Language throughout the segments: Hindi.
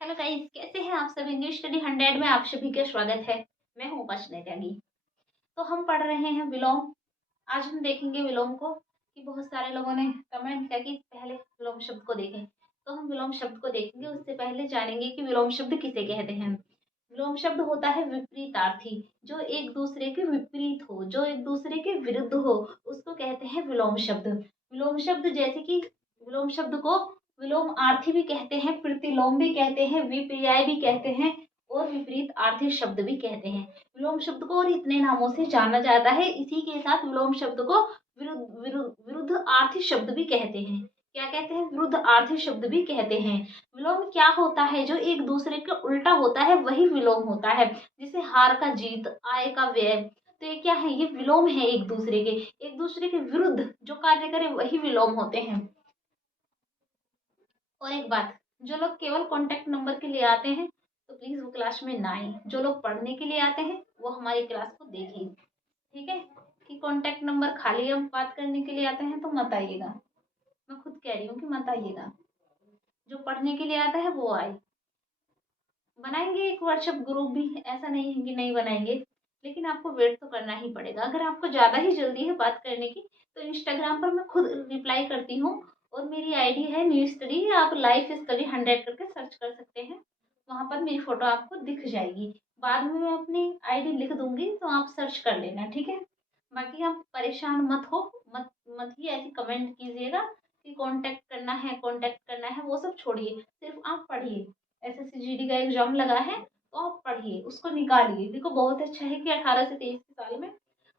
हेलो गाइस, कैसे हैं आप सभी। न्यू स्टडी 100 में आप सभी का स्वागत है। मैं हूँ उपासना त्यागी। तो हम पढ़ रहे हैं विलोम। आज हम देखेंगे विलोम को कि बहुत सारे लोगों ने कमेंट किया कि पहले विलोम शब्द को देखें। तो हम विलोम शब्द को देखेंगे, उससे पहले जानेंगे कि विलोम शब्द किसे कहते हैं। विलोम शब्द होता है विपरीतार्थी, जो एक दूसरे के विपरीत हो, जो एक दूसरे के विरुद्ध हो, उसको कहते हैं विलोम शब्द। विलोम शब्द जैसे कि विलोम शब्द को विलोम आर्थी भी कहते हैं, प्रतिलोम भी कहते हैं, विपर्याय भी कहते हैं और विपरीत आर्थी शब्द भी कहते हैं। विलोम शब्द को और इतने नामों से जाना जाता है। इसी के साथ विलोम शब्द को विरुद्ध आर्थी शब्द भी कहते हैं। क्या कहते हैं? विरुद्ध आर्थी शब्द भी कहते हैं। विलोम क्या होता है? जो एक दूसरे के उल्टा होता है वही विलोम होता है। जैसे हार का जीत, आय का व्यय। तो ये क्या है? ये विलोम है। एक दूसरे के विरुद्ध जो कार्य करे वही विलोम होते हैं। और एक बात, जो लोग केवल कॉन्टेक्ट नंबर के लिए आते हैं तो प्लीज वो क्लास में ना आए। जो लोग पढ़ने के लिए आते हैं वो हमारी क्लास को देखें। ठीक है? कि कॉन्टेक्ट नंबर खाली हम बात करने के लिए आते हैं तो मत आइएगा। मैं खुद कह रही हूँ कि मत आइएगा। जो पढ़ने के लिए आता है वो आए। बनाएंगे एक व्हाट्सएप ग्रुप भी, ऐसा नहीं है कि नहीं बनाएंगे, लेकिन आपको वेट तो करना ही पड़ेगा। अगर आपको ज़्यादा ही जल्दी है बात करने की तो इंस्टाग्राम पर मैं खुद रिप्लाई करती हूँ और मेरी आईडी है न्यू स्टडी। आप लाइफ स्टडी 100 करके सर्च कर सकते हैं, वहाँ पर मेरी फोटो आपको दिख जाएगी। बाद में मैं अपनी आईडी लिख दूंगी तो आप सर्च कर लेना, ठीक है। बाकी आप परेशान मत हो, मत मत ही ऐसी कमेंट कीजिएगा कि कांटेक्ट करना है, वो सब छोड़िए। सिर्फ आप पढ़िए। एसएससी जीडी का एग्जाम लगा है तो आप पढ़िए, उसको निकालिए। देखो बहुत अच्छा है कि 18 से 23 साल में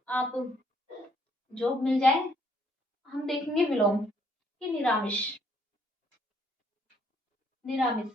आप जॉब मिल जाए। हम देखेंगे विलोम कि निरामिष। निरामिष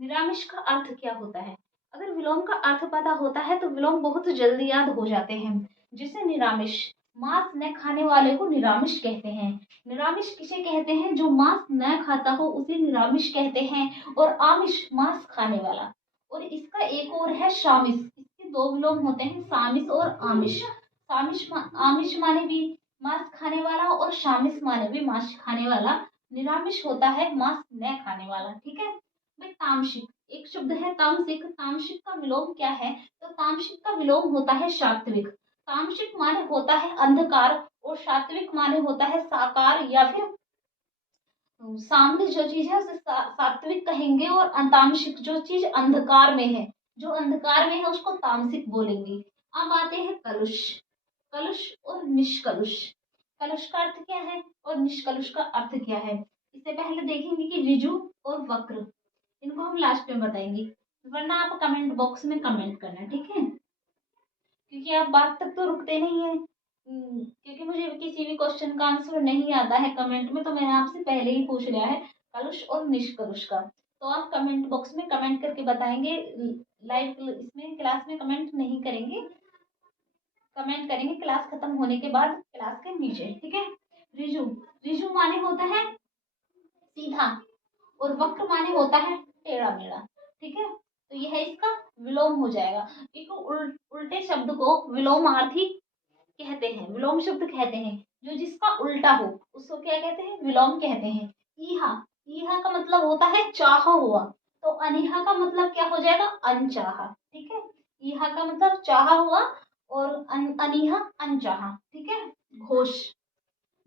निरामिष का अर्थ क्या होता है? अगर विलोम का अर्थ पता होता है तो विलोम बहुत जल्दी याद हो जाते हैं। जिसे निरामिष, मांस न खाने वाले को निरामिष कहते हैं। निरामिष किसे कहते हैं? जो मांस न खाता हो उसे निरामिष कहते हैं। और आमिष, मांस खाने वाला। और इसका एक और है शामिष। इसके दो विलोम होते हैं, सामिष और आमिष। आमिष माने भी मांस खाने वाला और शामिष माने भी मांस खाने वाला। निरामिष होता है मांस न खाने वाला, ठीक है भाई। तामसिक, एक शब्द है तामसिक। तामसिक का विलोम क्या है? तो तामसिक का विलोम होता है सात्विक। तामसिक माने होता है अंधकार और सात्विक माने होता है साकार या फिर सामने जो चीज है उसे सात्विक कहेंगे। और तामसिक जो चीज अंधकार में है, जो अंधकार में है उसको तामसिक बोलेंगे। अब आते हैं कलुष। कलुष और निष्कलुष। कलुष का अर्थ क्या है और निष्कलुष का अर्थ क्या है? इससे पहले देखेंगे कि ऋजु और वक्र, इनको हम लास्ट में बताएंगे। वरना आप कमेंट बॉक्स में कमेंट करना, ठीक है। क्योंकि आप बात तक तो रुकते नहीं है। क्योंकि मुझे किसी भी क्वेश्चन का आंसर नहीं आता है कमेंट में, तो मैंने आपसे पहले ही पूछ लिया है कलुष और निष्कलुष का। तो आप कमेंट बॉक्स में कमेंट करके बताएंगे। लाइव इसमें क्लास में कमेंट नहीं करेंगे, कमेंट करेंगे क्लास खत्म होने के बाद क्लास के नीचे, ठीक है। रिजु, रिजु माने होता है सीधा और वक्र माने होता है टेढ़ा मेढ़ा, ठीक है। तो यह इसका विलोम हो जाएगा। एक उल्टे शब्द को विलोमार्थी कहते हैं, विलोम शब्द कहते हैं। जो जिसका उल्टा हो उसको क्या कहते हैं? विलोम कहते हैं। ईहा, ईहा का मतलब होता है चाहा हुआ, तो अनिहा का मतलब क्या हो जाएगा? अनचाहा, ठीक है। ईहा का मतलब चाहा हुआ और अनिहा अनचाहा, ठीक है। घोष,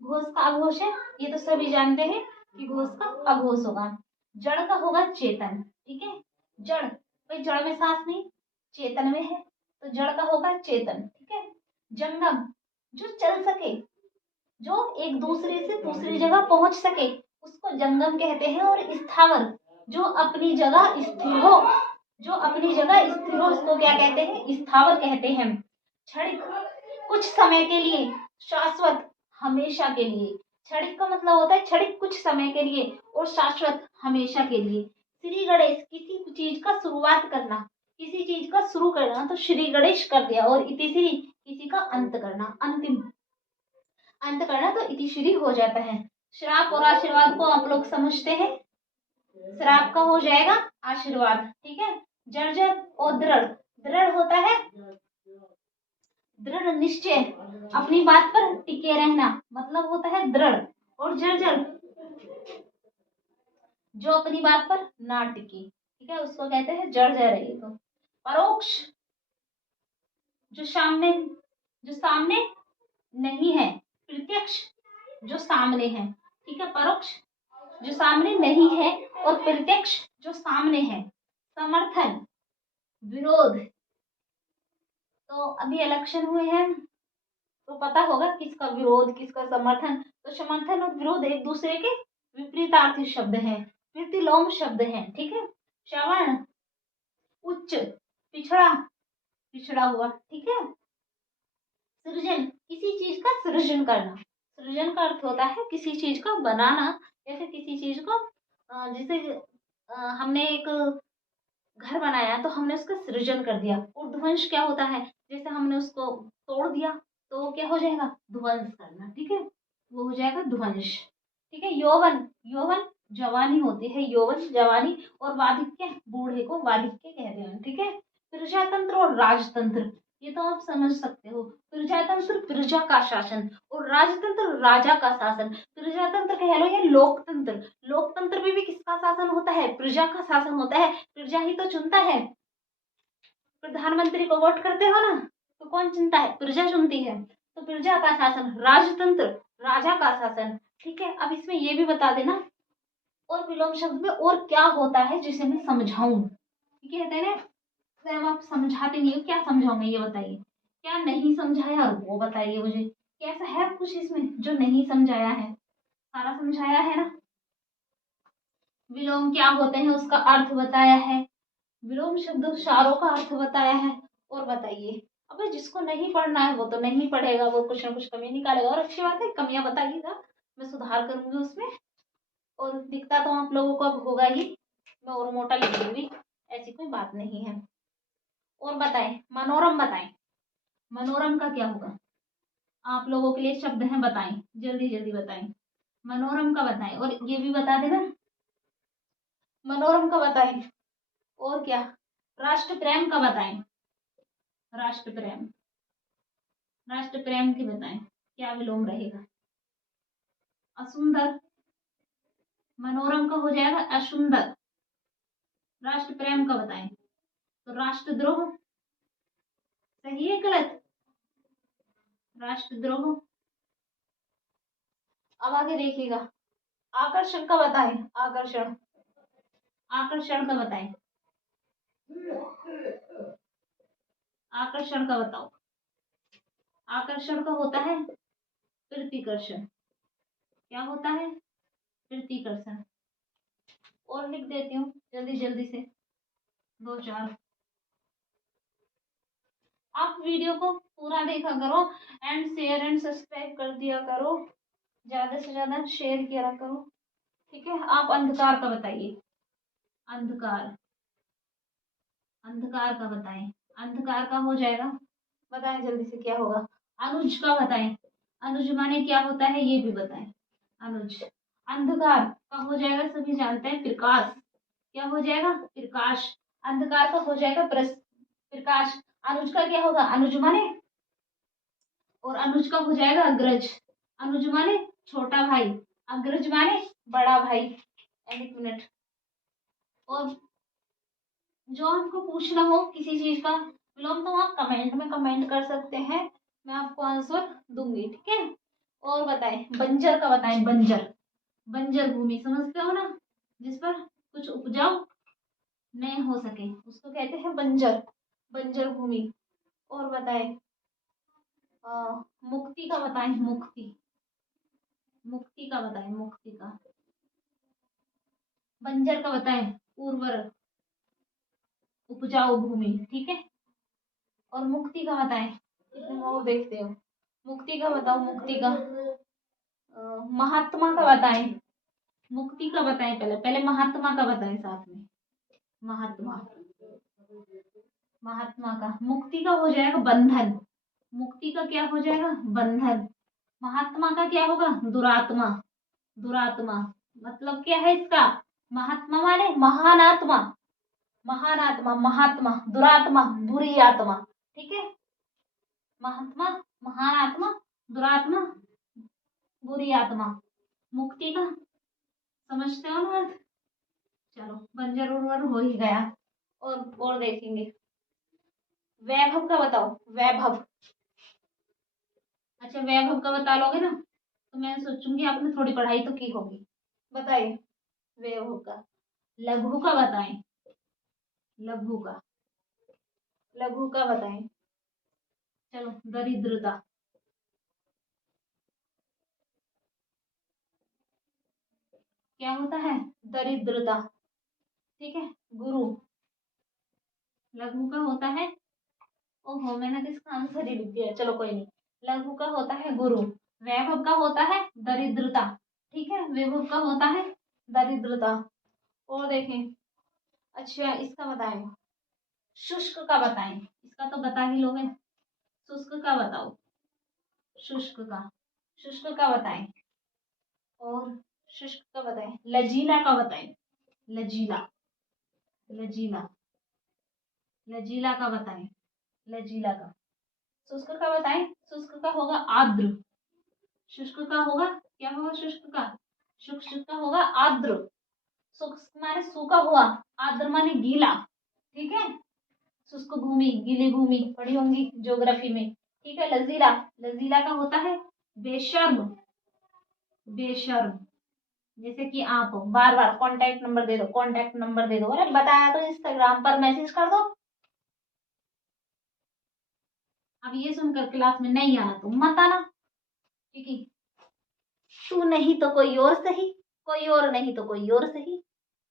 घोष का अघोष है, ये तो सभी जानते हैं कि घोष का अघोष होगा। जड़ का होगा चेतन, ठीक है। जड़, भाई जड़ में सांस नहीं, चेतन में है, तो जड़ का होगा चेतन, ठीक है। जंगम, जो चल सके, जो एक दूसरे से दूसरी जगह पहुंच सके, उसको जंगम कहते हैं। और स्थावर, जो अपनी जगह स्थिर हो, जो अपनी जगह स्थिर हो उसको क्या कहते हैं? स्थावर कहते हैं। क्षणिक, कुछ समय के लिए। शाश्वत, हमेशा के लिए। क्षणिक का मतलब होता है क्षणिक, कुछ समय के लिए, और शाश्वत, हमेशा के लिए। श्री गणेश, किसी चीज का शुरुआत करना, किसी चीज का शुरू करना तो श्री गणेश कर दिया। और इतिश्री, किसी का अंत करना, अंतिम अंत करना तो इतिश्री हो जाता है। श्राप और आशीर्वाद को आप लोग समझते हैं। श्राप का हो जाएगा आशीर्वाद, ठीक है। जर्जर और दृढ़, दृढ़ होता है दृढ़ निश्चय, अपनी बात पर टिके रहना, मतलब होता है दृढ़। और जर्जर, जो अपनी बात पर ना टिके, ठीक है, उसको कहते हैं जर्जर है ये तो। परोक्ष, जो सामने, जो सामने नहीं है। प्रत्यक्ष, जो सामने है। ठीक है, परोक्ष जो सामने नहीं है और प्रत्यक्ष जो सामने है। समर्थन, विरोध। तो अभी इलेक्शन हुए हैं तो पता होगा किसका विरोध किसका समर्थन। तो समर्थन और विरोध एक दूसरे के विपरीतार्थी शब्द हैं, प्रतिलोम शब्द हैं। ठीक है, श्रवण, उच्च, पिछड़ा, पिछड़ा हुआ। ठीक है, सृजन, किसी चीज का सृजन करना। सृजन का अर्थ होता है किसी चीज का बनाना या फिर किसी चीज को जैसे हमने एक घर बनाया तो हमने उसका सृजन कर दिया। और ध्वंस क्या होता है, जैसे हमने उसको तोड़ दिया तो क्या हो जाएगा, ध्वंस करना। ठीक है, वो हो जाएगा ध्वंस। ठीक है, यौवन, यौवन जवानी होती है, यौवन जवानी। और वार्धक्य, बूढ़े को वार्धक्य कहते हैं। ठीक है, प्रजातंत्र और राजतंत्र, ये तो आप समझ सकते हो। प्रजातंत्र प्रजा का शासन और राजतंत्र राजा का शासन। प्रजातंत्र कह लो या लोकतंत्र, लोकतंत्र में भी किसका शासन होता है, प्रजा का शासन होता है। प्रजा ही तो चुनता है, प्रधानमंत्री को वोट करते हो ना, तो कौन चुनता है, प्रजा चुनती है। तो प्रजा का शासन, राजतंत्र राजा का शासन। ठीक है, अब इसमें ये भी बता देना और विलोम शब्द में और क्या होता है जिसे मैं समझाऊं। ठीक है, कहते हैं ना सर आप समझाते नहीं हो, क्या समझाओगे ये बताइए, क्या नहीं समझाया वो बताइए मुझे। कैसा है कुछ इसमें जो नहीं समझाया है, सारा समझाया है ना। विलोम क्या होते हैं उसका अर्थ बताया है, विलोम शब्द सारों का अर्थ बताया है। और बताइए, अब जिसको नहीं पढ़ना है वो तो नहीं पढ़ेगा, वो कुछ ना कुछ कमी निकालेगा। और अच्छी बात है, कमियां बताइएगा, मैं सुधार करूंगी उसमें। और दिखता तो आप लोगों को अब होगा ही, मैं और मोटा लिख दूंगी, ऐसी कोई बात नहीं है। और बताएं, मनोरम बताएं, मनोरम का क्या होगा। आप लोगों के लिए शब्द हैं, बताएं जल्दी जल्दी बताएं। मनोरम का बताएं, और ये भी बता देना, मनोरम का बताएं। और क्या, राष्ट्र प्रेम का बताएं, राष्ट्र प्रेम, राष्ट्र प्रेम की बताएं, क्या विलोम रहेगा। असुंदर, मनोरम का हो जाएगा असुंदर। राष्ट्र प्रेम का बताएं, तो राष्ट्रद्रोह, सही है गलत, राष्ट्रद्रोह। अब आगे देखिएगा, आकर्षण का बताएं, आकर्षण, आकर्षण का बताएं, आकर्षण का बताओ। आकर्षण का होता है प्रतिकर्षण, क्या होता है, प्रतिकर्षण। और लिख देती हूँ जल्दी जल्दी से, दो चार। आप वीडियो को पूरा देखा करो एंड शेयर एंड सब्सक्राइब कर दिया करो, ज्यादा से ज्यादा शेयर किया करो। ठीक है, आप अंधकार का बताइए, अंधकार, अंधकार का बताएं, अंधकार का हो जाएगा, बताएं जल्दी से क्या होगा। अनुज का बताएं, अनुज माने क्या होता है ये भी बताएं, अनुज। अंधकार का हो जाएगा, सभी जानते हैं प्रकाश, क्या हो जाएगा, प्रकाश। अंधकार का हो जाएगा प्रकाश। अनुज का क्या होगा, अनुज माने, और अनुज का हो जाएगा अग्रज। अनुज माने छोटा भाई, अग्रज माने बड़ा भाई। एक मिनट, और जो आपको पूछना हो किसी चीज का विलोम तो आप कमेंट में कमेंट कर सकते हैं, मैं आपको आंसर दूंगी। ठीक है, और बताएं, बंजर का बताएं, बंजर, बंजर भूमि समझते हो ना, जिस पर कुछ उपजाऊ नहीं हो सके उसको कहते हैं बंजर, बंजर भूमि। और बताएं, मुक्ति का बताएं, मुक्ति, मुक्ति का बताएं, मुक्ति का। बंजर का बताएं उर्वर, उपजाऊ भूमि। ठीक है, और मुक्ति का बताएं, कितने वो देखते हो, मुक्ति का बताओ, मुक्ति का। महात्मा का बताएं, मुक्ति का बताएं, पहले पहले महात्मा का बताएं साथ में, महात्मा, महात्मा का। मुक्ति का हो जाएगा बंधन, मुक्ति का क्या हो जाएगा, बंधन। महात्मा का क्या होगा, दुरात्मा, दुरात्मा। मतलब क्या है इसका, महात्मा माने महान आत्मा, महान आत्मा, महात्मा, दुरात्मा बुरी आत्मा। ठीक है, महात्मा महान आत्मा, दुरात्मा बुरी आत्मा। मुक्ति का समझते हो ना अर्थ, चलो बंजर उर्वर हो ही गया। और देखेंगे। वैभव का बताओ, वैभव। अच्छा वैभव का बता लोगे ना तो मैं सोचूंगी आपने थोड़ी पढ़ाई तो की होगी। बताइए वैभव का। लघु का बताएं, लघु का, लघु का बताएं। चलो दरिद्रता, क्या होता है? दरिद्रता। ठीक है। गुरु, लघु का होता है, ओहो मैंने तो इसका आंसर ही लिख दिया, चलो कोई नहीं। लघु का होता है गुरु, वैभव का होता है दरिद्रता। ठीक है, वैभव का होता है दरिद्रता। और देखें। अच्छा इसका बताएं, शुष्क का बताएं। इसका तो बता ही लोगे। शुष्क का बताओ, शुष्क का, शुष्क का बताएं। और शुष्क का बताएं। लजीला का बताएं, लजीला, लजीला, लजीला का बताएं, लजीला का। शुष्क का बताएं। शुष्क का होगा आर्द्र, शुष्क का होगा, क्या होगा शुष्क का? शुष्क का होगा आर्द्र। शुष्क माने सूखा हुआ, आर्द्र माने गीला। ठीक है। शुष्क भूमि, गीली भूमि पढ़ी होंगी ज्योग्राफी में। ठीक है। लजीला, लजीला का होता है बेशर्म, बेशर्म। जैसे कि आप बार बार कांटेक्ट नंबर दे दो, कांटेक्ट नंबर दे दो, अरे बताया तो इंस्टाग्राम पर मैसेज कर दो। अब ये सुनकर क्लास में नहीं आना तो मत आना, क्योंकि तू नहीं तो कोई और सही, कोई और नहीं तो कोई और सही।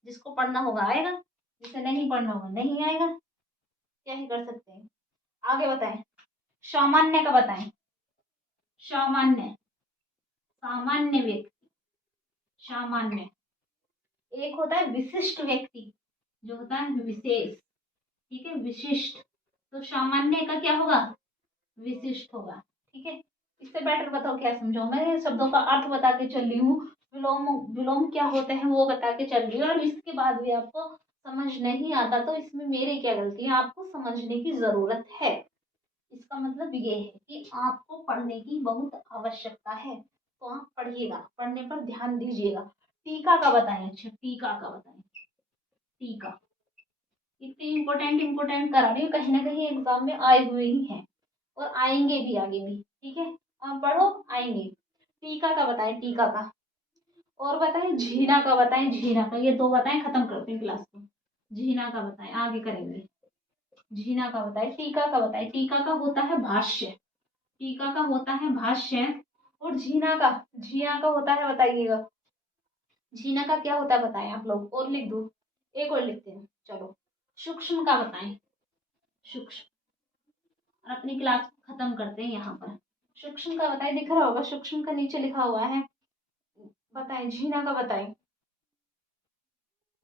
जिसको पढ़ना होगा आएगा, जिसे नहीं पढ़ना होगा नहीं आएगा। क्या ही कर सकते हैं। आगे बताएं। सामान्य का बताएं। सामान्य, सामान्य व्यक्ति, सामान्य। एक होता है विशिष्ट व्यक्ति, जो होता है विशेष। ठीक है, विशिष्ट। तो सामान्य का क्या होगा? विशिष्ट होगा। ठीक है। इससे बेटर बताओ क्या समझो, मैं शब्दों का अर्थ बता के चल रही हूँ, विलोम, विलोम क्या होते हैं वो बता के चल रही हूँ, और इसके बाद भी आपको समझ नहीं आता तो इसमें मेरी क्या गलती है? आपको समझने की जरूरत है। इसका मतलब ये है कि आपको पढ़ने की बहुत आवश्यकता है, तो आप पढ़िएगा, पढ़ने पर ध्यान दीजिएगा। टीका का बताएं। अच्छा टीका का बताएं। टीका इतनी इम्पोर्टेंट इम्पोर्टेंट करा रही हूँ, कहीं ना कहीं एग्जाम में आए हुए ही हैं और आएंगे भी आगे भी। ठीक है, आप पढ़ो, आएंगे। टीका का बताएं, टीका का। और बताएं झीना का बताएं, झीना का। ये दो बताएं, खत्म करते हैं क्लास को। झीना का बताएं, आगे करेंगे। झीना का बताएं, टीका का बताएं। टीका का होता है भाष्य, टीका का होता है भाष्य। और झीना का, झीना का होता है, बताइएगा झीना का क्या होता है बताएं आप लोग। और लिख दो, एक और लिखते हैं। चलो सूक्ष्म का बताएं, सूक्ष्म। और अपनी क्लास खत्म करते हैं यहाँ पर। सूक्ष्म का बताएं, दिख रहा होगा सूक्ष्म का नीचे लिखा हुआ है। बताएं झीना का बताएं।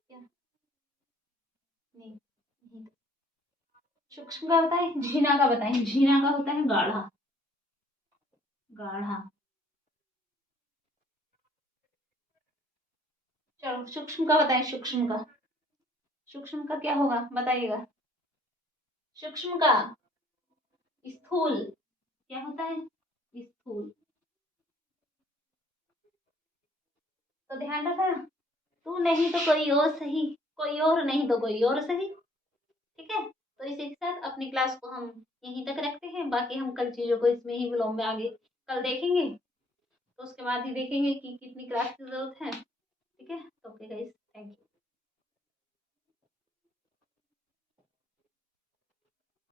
क्या नहीं, नहीं। सूक्ष्म का बताएं, झीना का बताएं। झीना का होता है गाढ़ा, गाढ़ा। चलो सूक्ष्म का बताएं, सूक्ष्म का। सूक्ष्म का क्या होगा बताइएगा। सूक्ष्म का स्थूल, क्या होता है? स्थूल। तो ध्यान रखना, तू नहीं तो कोई और सही, कोई और नहीं तो कोई और सही। ठीक है, तो इसी के साथ अपनी क्लास को हम यहीं तक रखते हैं। बाकी हम कल चीजों को इसमें ही विलोम में आगे कल देखेंगे, तो उसके बाद ही देखेंगे कि कितनी क्लास की जरूरत है। ठीक है, तो ओके गाइस।